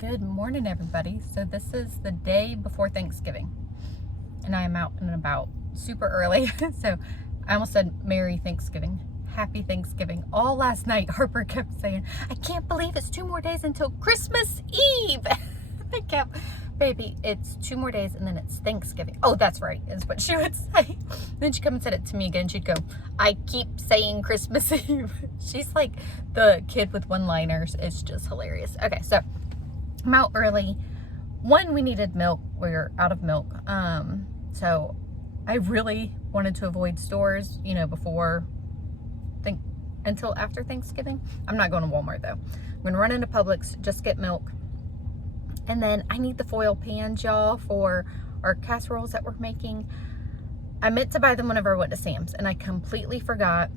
Good morning, everybody. So this is the day before Thanksgiving, and I am out and about super early. So I almost said Merry Thanksgiving, Happy Thanksgiving. All last night, Harper kept saying, I can't believe it's 2 more days until Christmas Eve. I kept, baby, it's 2 more days and then it's Thanksgiving. Oh, that's right, is what she would say. Then she'd come and said it to me again. She'd go, I keep saying Christmas Eve. She's like the kid with one-liners. It's just hilarious. Okay, so I'm out early. One, we needed milk. We're out of milk. So I really wanted to avoid stores, you know, until after Thanksgiving. I'm not going to Walmart though. I'm going to run into Publix, just get milk. And then I need the foil pans, y'all, for our casseroles that we're making. I meant to buy them whenever I went to Sam's and I completely forgot.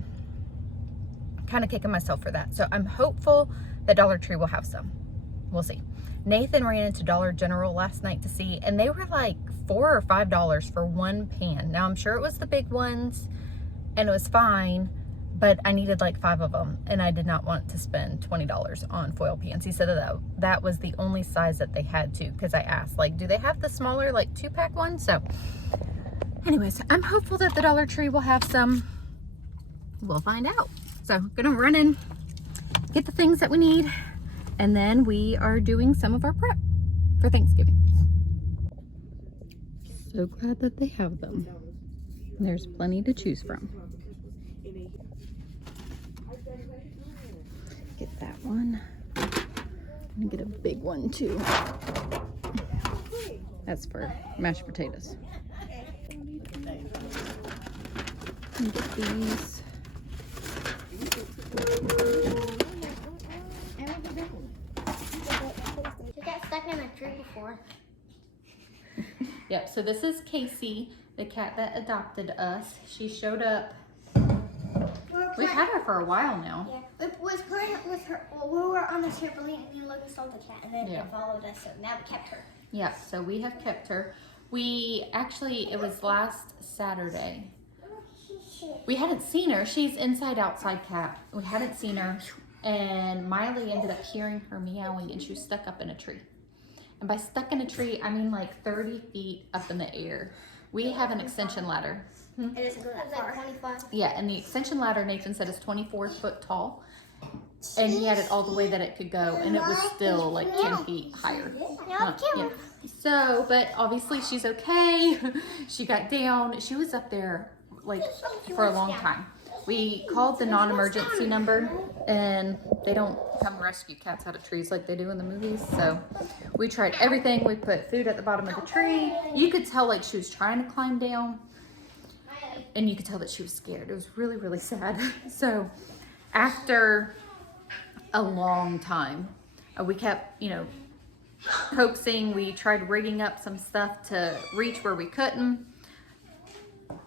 Kind of kicking myself for that. So I'm hopeful that Dollar Tree will have some. We'll see. Nathan ran into Dollar General last night to see, and they were like $4 or $5 for one pan. Now I'm sure it was the big ones and it was fine, but I needed like 5 of them and I did not want to spend $20 on foil pans. He said that was the only size that they had to, because I asked, like, do they have the smaller like 2-pack ones? So anyways, I'm hopeful that the Dollar Tree will have some. We'll find out. So I'm gonna run in, get the things that we need, and then we are doing some of our prep for Thanksgiving. So glad that they have them. There's plenty to choose from. Get that one. I'm gonna get a big one too. That's for mashed potatoes. And get these. Stuck in a tree before. Yep, so this is Casey, the cat that adopted us. She showed up. We've had her for a while now. Yeah, it was playing with her. Well, we were on the trampoline and Logan saw the cat, and then it followed us, so now we kept her. Yeah, so we have kept her. It was last Saturday. We hadn't seen her. She's inside outside cat. We hadn't seen her, and Miley ended up hearing her meowing, and she was stuck up in a tree. And by stuck in a tree, I mean like 30 feet up in the air. We have an extension ladder. It doesn't go that far. 25. Yeah, and the extension ladder, Nathan said, is 24 foot tall. And he had it all the way that it could go, and it was still like 10 feet higher. Yeah. So, but obviously she's okay. She got down. She was up there like for a long time. We called the non-emergency number, and they don't come rescue cats out of trees like they do in the movies. So we tried everything. We put food at the bottom of the tree. You could tell like she was trying to climb down, and you could tell that she was scared. It was really, really sad. So after a long time, we kept, you know, coaxing. We tried rigging up some stuff to reach where we couldn't.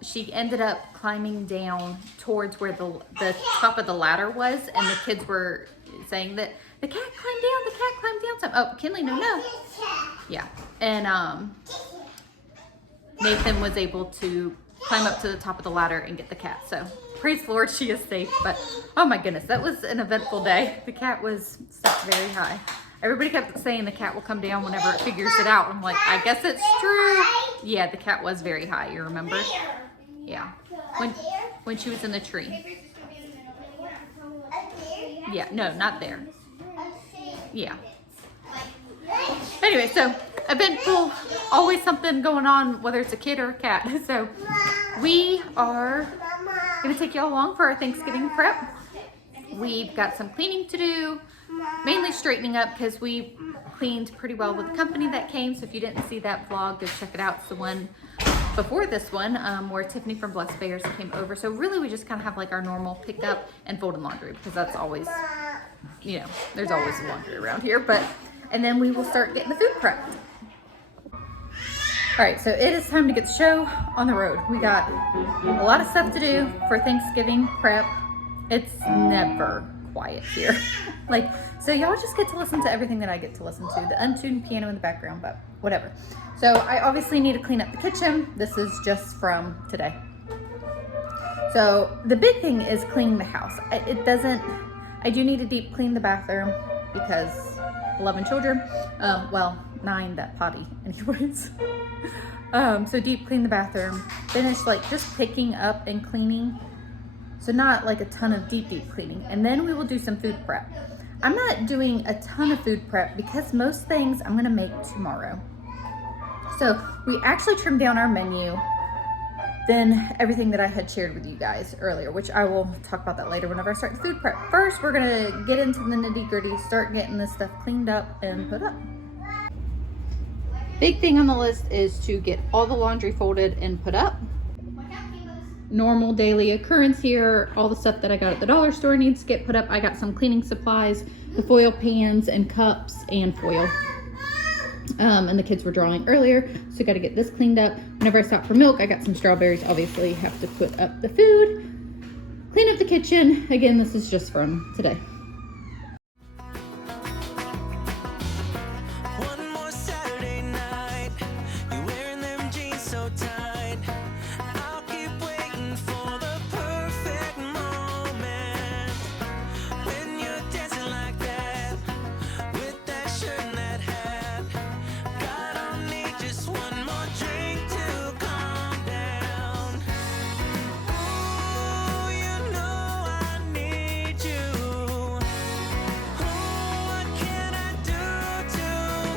She ended up climbing down towards where the top of the ladder was, and the kids were saying that the cat climbed down, the cat climbed down. So, oh, Kinley, no. Yeah, and Nathan was able to climb up to the top of the ladder and get the cat. So praise the Lord, she is safe. But oh my goodness, that was an eventful day. The cat was stuck very high. Everybody kept saying the cat will come down whenever it figures it out. I'm like, I guess it's true. Yeah, the cat was very high, you remember? Yeah, when she was in the tree. Yeah, no, not there. Yeah. Anyway, so eventful, always something going on, whether it's a kid or a cat. So we are gonna take y'all along for our Thanksgiving prep. We've got some cleaning to do, mainly straightening up because we cleaned pretty well with the company that came. So if you didn't see that vlog, go check it out. It's the one before this one, where Tiffany from Blessed Bears came over. So really we just kind of have like our normal pickup and folding laundry, because that's always, you know, there's always laundry around here. And then we will start getting the food prepped. All right, so it is time to get the show on the road. We got a lot of stuff to do for Thanksgiving prep. It's never quiet here. Like, so y'all just get to listen to everything that I get to listen to, the untuned piano in the background, but whatever. So I obviously need to clean up the kitchen. This is just from today. So the big thing is cleaning the house. I do need to deep clean the bathroom because 11 children. Well, 9 that potty anyways. So deep clean the bathroom, finish like just picking up and cleaning. So not like a ton of deep cleaning. And then we will do some food prep. I'm not doing a ton of food prep because most things I'm gonna make tomorrow. So we actually trimmed down our menu than everything that I had shared with you guys earlier, which I will talk about that later whenever I start the food prep. First, we're gonna get into the nitty gritty, start getting this stuff cleaned up and put up. Big thing on the list is to get all the laundry folded and put up. Normal daily occurrence here, all the stuff that I got at the dollar store needs to get put up. I got some cleaning supplies, the foil pans and cups and foil. And the kids were drawing earlier, so got to get this cleaned up. Whenever I stop for milk, I got some strawberries. Obviously have to put up the food, clean up the kitchen. Again, this is just from today. One more Saturday night, you're wearing them jeans so tight. I'll keep waiting for the perfect moment when you're dancing like that with that shirt and that hat. God, I'll need just one more drink to calm down. Ooh, you know I need you. Ooh, what can I do to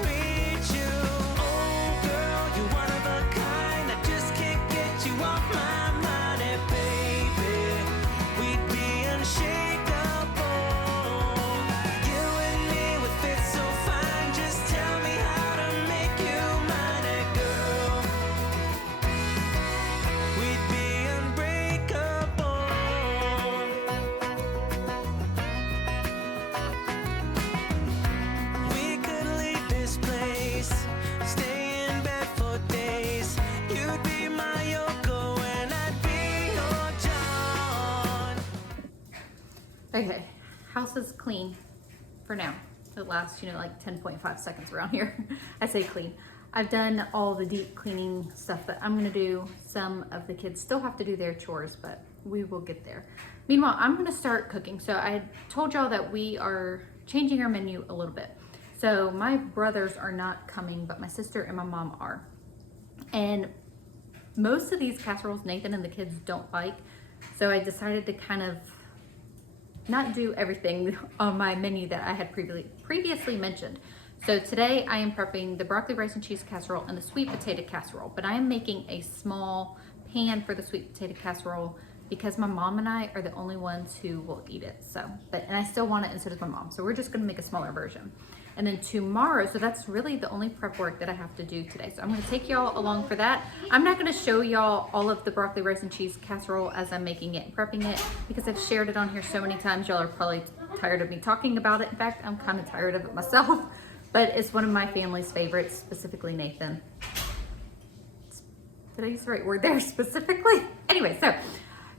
reach you? Oh, girl, you're one of a kind. I just can't get you off my mind, and baby, we'd be unshakable. You and me would fit so fine. Just tell me how to make you mine, and girl, we'd be unbreakable. We could leave this place, stay in bed for days. You'd be my Yoko and I'd be your John. Okay, house is clean for now. It lasts, like 10.5 seconds around here. I say clean. I've done all the deep cleaning stuff that I'm gonna do. Some of the kids still have to do their chores, but we will get there. Meanwhile, I'm gonna start cooking. So I told y'all that we are changing our menu a little bit. So my brothers are not coming, but my sister and my mom are. And most of these casseroles Nathan and the kids don't like. So I decided to kind of not do everything on my menu that I had previously mentioned. So today I am prepping the broccoli, rice, and cheese casserole and the sweet potato casserole, but I am making a small pan for the sweet potato casserole because my mom and I are the only ones who will eat it. And I still want it, and so does my mom. So we're just gonna make a smaller version. And then tomorrow, so that's really the only prep work that I have to do today. So I'm gonna take y'all along for that. I'm not gonna show y'all all of the broccoli, rice, and cheese casserole as I'm making it and prepping it because I've shared it on here so many times. Y'all are probably tired of me talking about it. In fact, I'm kind of tired of it myself, but it's one of my family's favorites, specifically Nathan. Did I use the right word there, specifically? Anyway, so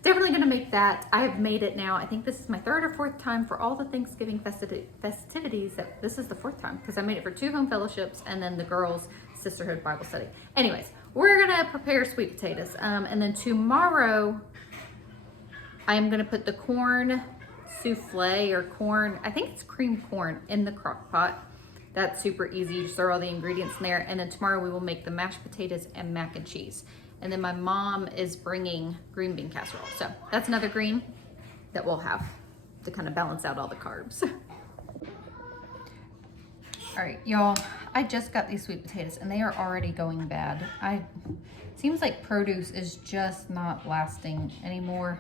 definitely gonna make that. I have made it now. I think this is my 3rd or 4th time for all the Thanksgiving festivities. This is the 4th time because I made it for 2 home fellowships and then the girls' sisterhood Bible study. Anyways, we're gonna prepare sweet potatoes. And then tomorrow, I am gonna put the corn souffle or corn, I think it's cream corn, in the crock pot. That's super easy. You just throw all the ingredients in there. And then tomorrow we will make the mashed potatoes and mac and cheese. And then my mom is bringing green bean casserole. So that's another green that we'll have to kind of balance out all the carbs. All right, y'all, I just got these sweet potatoes and they are already going bad. Seems like produce is just not lasting anymore.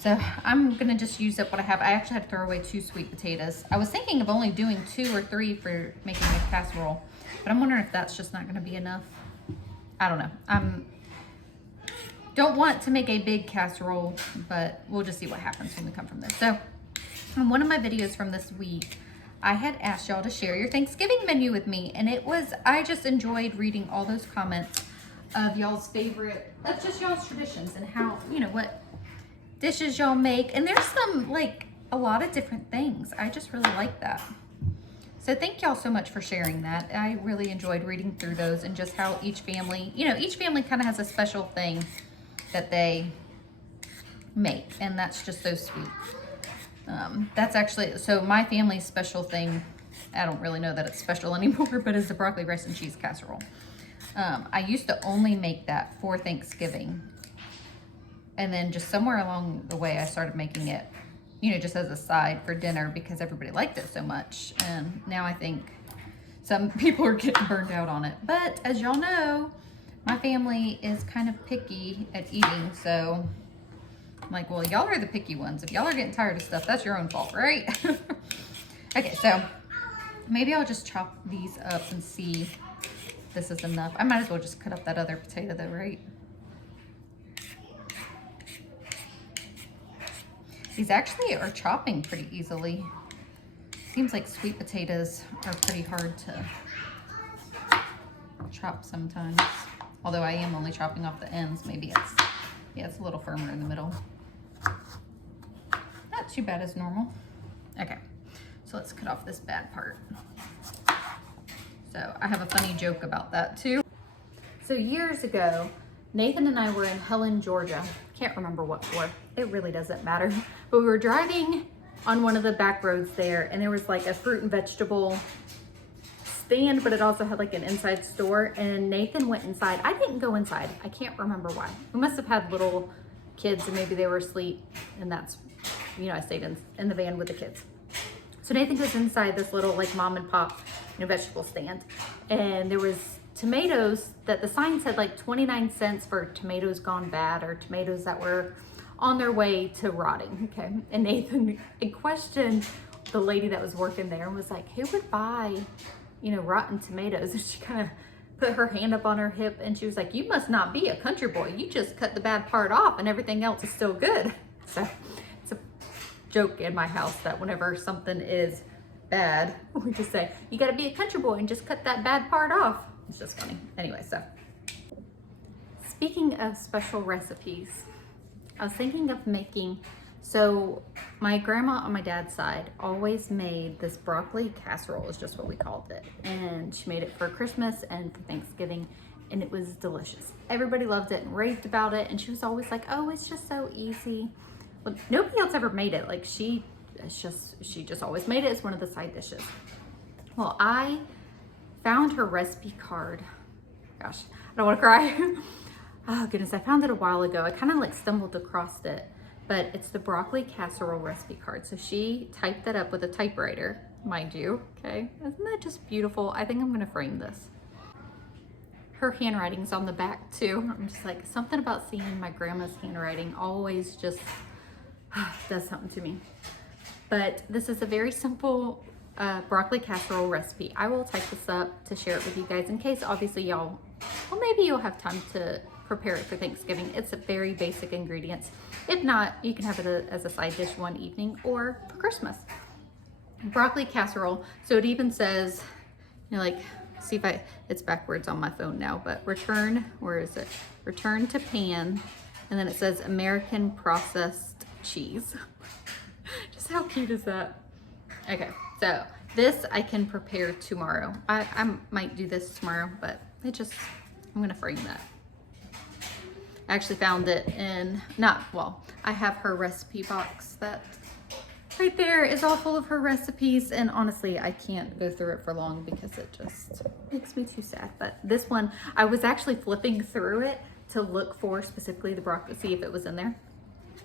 So I'm gonna just use up what I have. I actually had to throw away 2 sweet potatoes. I was thinking of only doing 2 or 3 for making a casserole, but I'm wondering if that's just not gonna be enough. I don't know. Don't want to make a big casserole, but we'll just see what happens when we come from this. So on one of my videos from this week, I had asked y'all to share your Thanksgiving menu with me, and I just enjoyed reading all those comments of y'all's favorite, that's just y'all's traditions and how, what dishes y'all make. And there's some, a lot of different things. I just really like that. So thank y'all so much for sharing that. I really enjoyed reading through those and just how each family, each family kind of has a special thing that they make, and that's just so sweet. That's actually, so my family's special thing I don't really know that it's special anymore, but it's the broccoli, rice, and cheese casserole. I used to only make that for Thanksgiving. And then just somewhere along the way, I started making it, you know, just as a side for dinner because everybody liked it so much. And now I think some people are getting burned out on it. But as y'all know, my family is kind of picky at eating. So I'm like, well, y'all are the picky ones. If y'all are getting tired of stuff, that's your own fault, right? Okay, so maybe I'll just chop these up and see if this is enough. I might as well just cut up that other potato though, right? These actually are chopping pretty easily. Seems like sweet potatoes are pretty hard to chop sometimes. Although I am only chopping off the ends. Maybe it's, yeah, it's a little firmer in the middle. Not too bad as normal. Okay, so let's cut off this bad part. So I have a funny joke about that too. So years ago, Nathan and I were in Helen, Georgia. Can't remember what for. It really doesn't matter. But we were driving on one of the back roads there, and there was like a fruit and vegetable stand, but it also had like an inside store. And Nathan went inside. I didn't go inside. I can't remember why. We must have had little kids and maybe they were asleep, and that's, you know, I stayed in the van with the kids. So Nathan goes inside this little like mom and pop, you know, vegetable stand, and there was tomatoes that the sign said like 29 cents for tomatoes gone bad or tomatoes that were on their way to rotting. Okay, and Nathan questioned the lady that was working there and was like, who would buy, you know, rotten tomatoes? And she kind of put her hand up on her hip and she was like, you must not be a country boy. You just cut the bad part off and everything else is still good. So it's a joke in my house that whenever something is bad, we just say, you gotta be a country boy and just cut that bad part off. It's just funny. Anyway, so speaking of special recipes, I was thinking of making, so my grandma on my dad's side always made this broccoli casserole, is just what we called it. And she made it for Christmas and for Thanksgiving, and it was delicious. Everybody loved it and raved about it, and she was always like, oh, it's just so easy. Well, nobody else ever made it. Like she just always made it as one of the side dishes. Well, I found her recipe card. Gosh, I don't want to cry. Oh goodness, I found it a while ago. I kind of like stumbled across it, but it's the broccoli casserole recipe card. So she typed that up with a typewriter, mind you, okay? Isn't that just beautiful? I think I'm gonna frame this. Her handwriting's on the back too. I'm just like, something about seeing my grandma's handwriting always just does something to me. But this is a very simple broccoli casserole recipe. I will type this up to share it with you guys in case obviously y'all, well, maybe you'll have time to prepare it for Thanksgiving. It's a very basic ingredients. If not, you can have it as a side dish one evening or for Christmas. Broccoli casserole. So it even says, you know, like, see if it's backwards on my phone now, but return, where is it? Return to pan. And then it says American processed cheese. Just how cute is that? Okay, so this I can prepare tomorrow. I might do this tomorrow, but I'm gonna frame that. I actually found it in, I have her recipe box that right there is all full of her recipes, and honestly, I can't go through it for long because it just makes me too sad. But this one, I was actually flipping through it to look for specifically the broccoli, see if it was in there.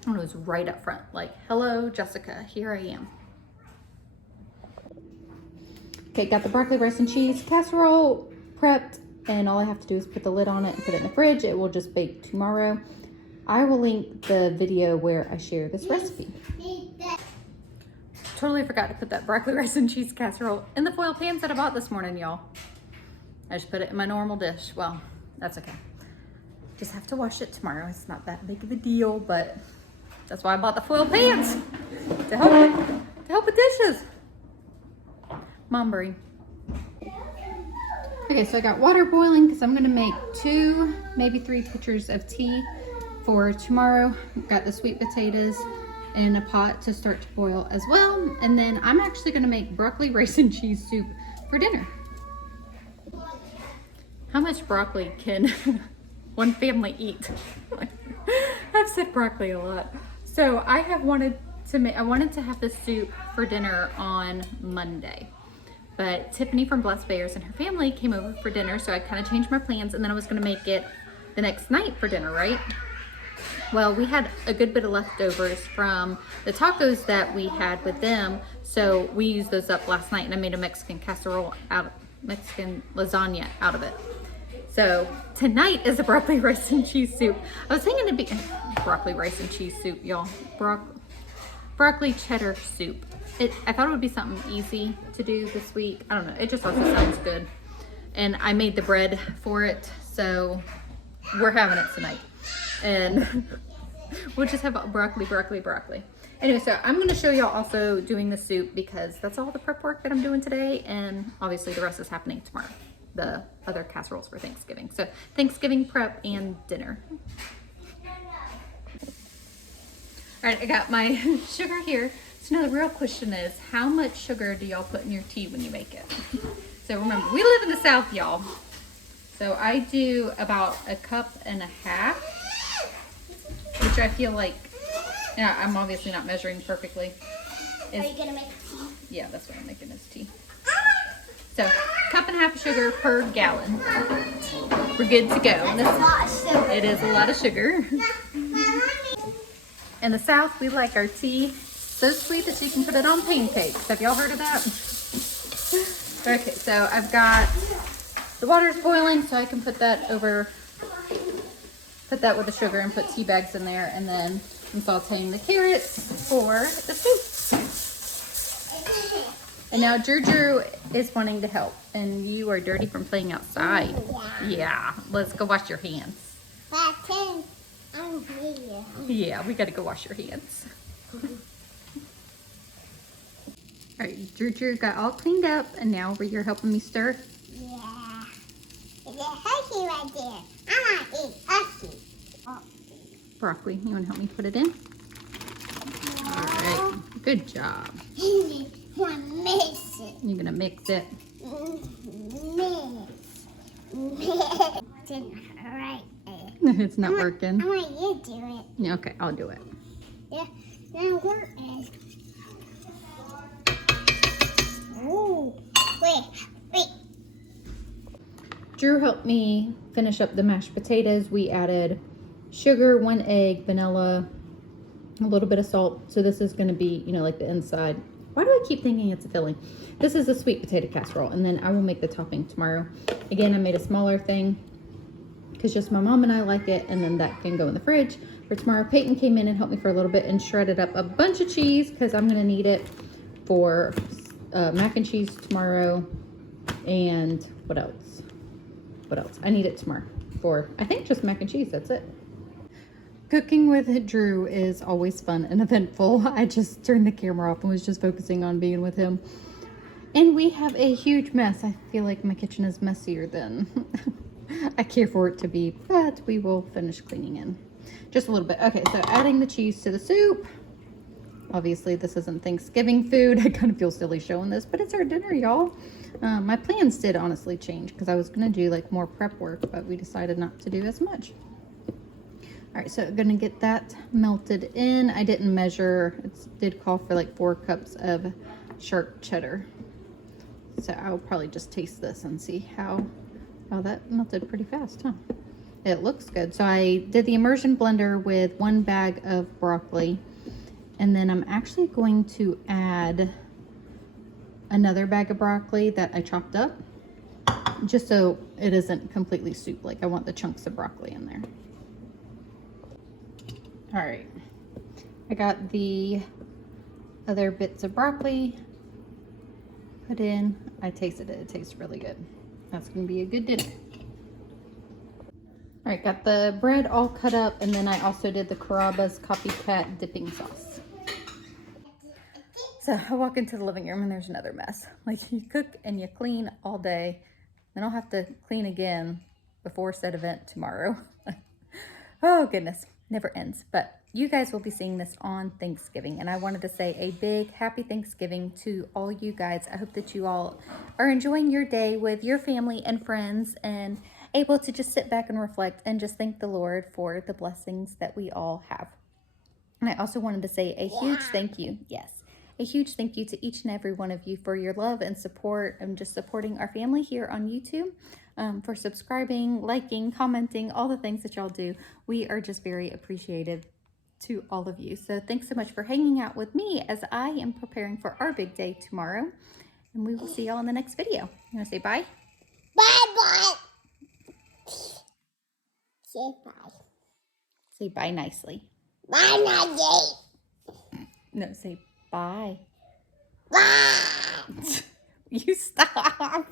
And it was right up front, like, hello, Jessica, here I am. Okay, got the broccoli, rice, and cheese casserole prepped, and all I have to do is put the lid on it and put it in the fridge. It will just bake tomorrow. I will link the video where I share this recipe. Totally forgot to put that broccoli, rice, and cheese casserole in the foil pans that I bought this morning, y'all. I just put it in my normal dish. Well, that's okay. Just have to wash it tomorrow. It's not that big of a deal, but that's why I bought the foil pans, to help with dishes. Mom brain. Okay, so I got water boiling because I'm gonna make 2, maybe 3 pitchers of tea for tomorrow. Got the sweet potatoes in a pot to start to boil as well. And then I'm actually gonna make broccoli, rice, and cheese soup for dinner. How much broccoli can one family eat? I've said broccoli a lot. So I wanted to have this soup for dinner on Monday. But Tiffany from Blessed Bears and her family came over for dinner, so I kind of changed my plans, and then I was gonna make it the next night for dinner, right? Well, we had a good bit of leftovers from the tacos that we had with them, so we used those up last night, and I made a Mexican lasagna out of it. So tonight is a broccoli rice and cheese soup. I was thinking it'd be broccoli rice and cheese soup, y'all. Broccoli cheddar soup. I thought it would be something easy to do this week. I don't know. It just also sounds good. And I made the bread for it, so we're having it tonight. And we'll just have broccoli. Anyway, so I'm going to show y'all also doing the soup because that's all the prep work that I'm doing today. And obviously the rest is happening tomorrow. The other casseroles for Thanksgiving. So Thanksgiving prep and dinner. All right, I got my sugar here. So now the real question is, how much sugar do y'all put in your tea when you make it? So remember, we live in the South, y'all. So I do about 1.5 cups, which I feel like, yeah, I'm obviously not measuring perfectly. Are you gonna make tea? Yeah, that's what I'm making is tea. So 1.5 cups of sugar per gallon. We're good to go. That's a lot of sugar. It is a lot of sugar. In the South, we like our tea so sweet that you can put it on pancakes. Have y'all heard of that? Okay, so I've got the water's boiling, so I can put that with the sugar and put tea bags in there, and then I'm sauteing the carrots for the soup. And now Drew is wanting to help, and you are dirty from playing outside. Yeah, let's go wash your hands. Yeah, we gotta go wash your hands. All right, Drew got all cleaned up, and now you're helping me stir. Yeah. There's a husky right there. I want to eat husky. Broccoli, you wanna help me put it in? All right, good job. Mix it. You're gonna mix it. Right. It's not working. I want you to do it. Yeah, okay, I'll do it. Yeah, now work it. Oh, wait. Drew helped me finish up the mashed potatoes. We added sugar, 1 egg, vanilla, a little bit of salt. So this is going to be, like the inside. Why do I keep thinking it's a filling? This is a sweet potato casserole, and then I will make the topping tomorrow. Again, I made a smaller thing because just my mom and I like it, and then that can go in the fridge for tomorrow. Peyton came in and helped me for a little bit and shredded up a bunch of cheese because I'm going to need it for mac and cheese tomorrow. And what else? I need it tomorrow for, I think, just mac and cheese. That's it. Cooking with Drew is always fun and eventful. I just turned the camera off and was just focusing on being with him. And we have a huge mess. I feel like my kitchen is messier than I care for it to be, but we will finish cleaning in just a little bit. Okay, so adding the cheese to the soup. Obviously, this isn't Thanksgiving food. I kind of feel silly showing this, but it's our dinner, y'all. My plans did honestly change because I was going to do like more prep work, but we decided not to do as much. All right, so I'm going to get that melted in. I didn't measure. It did call for like 4 cups of sharp cheddar. So I'll probably just taste this and see how that melted pretty fast, huh? It looks good. So I did the immersion blender with 1 bag of broccoli. And then I'm actually going to add another bag of broccoli that I chopped up, just so it isn't completely soup. Like, I want the chunks of broccoli in there. All right, I got the other bits of broccoli put in. I tasted it. It tastes really good. That's gonna be a good dinner. All right, got the bread all cut up, and then I also did the Carrabba's Copycat dipping sauce. So I walk into the living room and there's another mess. Like, you cook and you clean all day, then I'll have to clean again before said event tomorrow. Oh goodness, never ends. But you guys will be seeing this on Thanksgiving, and I wanted to say a big happy Thanksgiving to all you guys. I hope that you all are enjoying your day with your family and friends and able to just sit back and reflect and just thank the Lord for the blessings that we all have. And I also wanted to say a huge thank you, A huge thank you to each and every one of you for your love and support and just supporting our family here on YouTube, for subscribing, liking, commenting, all the things that y'all do. We are just very appreciative to all of you. So thanks so much for hanging out with me as I am preparing for our big day tomorrow. And we will see y'all in the next video. You want to say bye? Bye-bye. Say bye. Say bye nicely. Bye, Maggie. No, say bye. Bye. You stop.